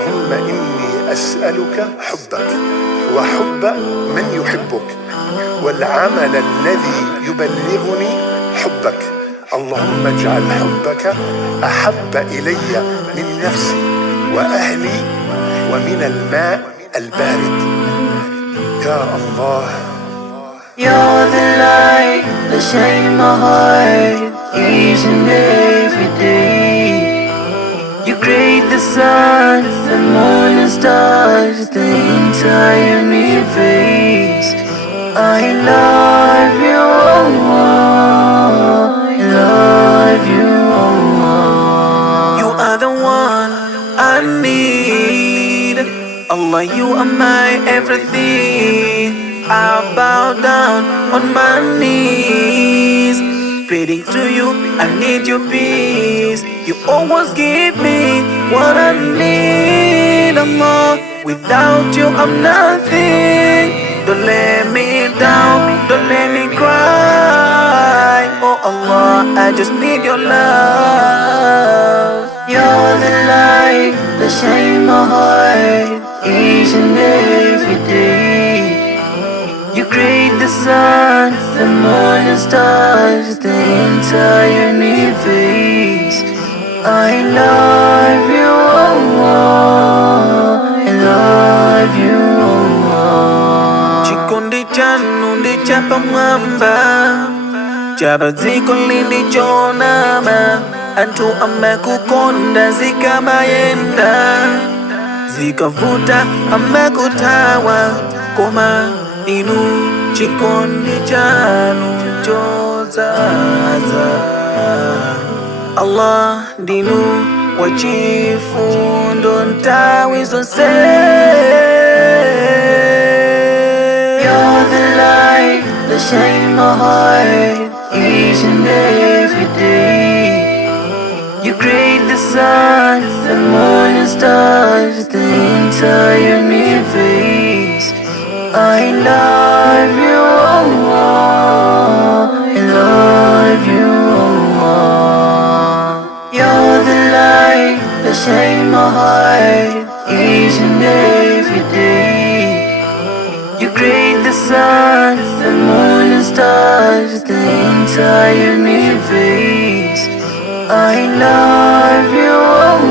اللهم إني أسألك حبك وحب من يحبك والعمل الذي يبلغني حبك. اللهم اجعل حبك أحب إلي من نفسي وأهلي ومن الماء البارد. يا الله. You're the light that shines my heart each and every day. You create the sun, the moon and stars, the entire universe. I love you, Allah. I love you, Allah. You are the one I need. Allah, you are my everything. I bow down on my knees, praying to you, I need your peace. You always give me what I need, Allah. Without you, I'm nothing. Don't let me down, don't let me cry. Oh Allah, I just need your love. You're the light that shines my heart each and every day. You create the sun, the moon and stars, the entire universe. I love you, Allah. I love you, Allah. Chikundi chanu ndi chapa mwamba, chapa ziko lindi chonama. Antu amekukonda zikamayenda, zikavuta amekutawa koma. Inu chikondi chanu chozaza. Allah dinu wachifundo ntawi zonse. You're the light that shines my heart each and every day. You create the sun, the moon and stars, the entire universe. I love you, Allah. I love you, Allah. You're the light that shines my heart each and every day. You create the sun, the moon and stars, the entire universe. I love you, Allah.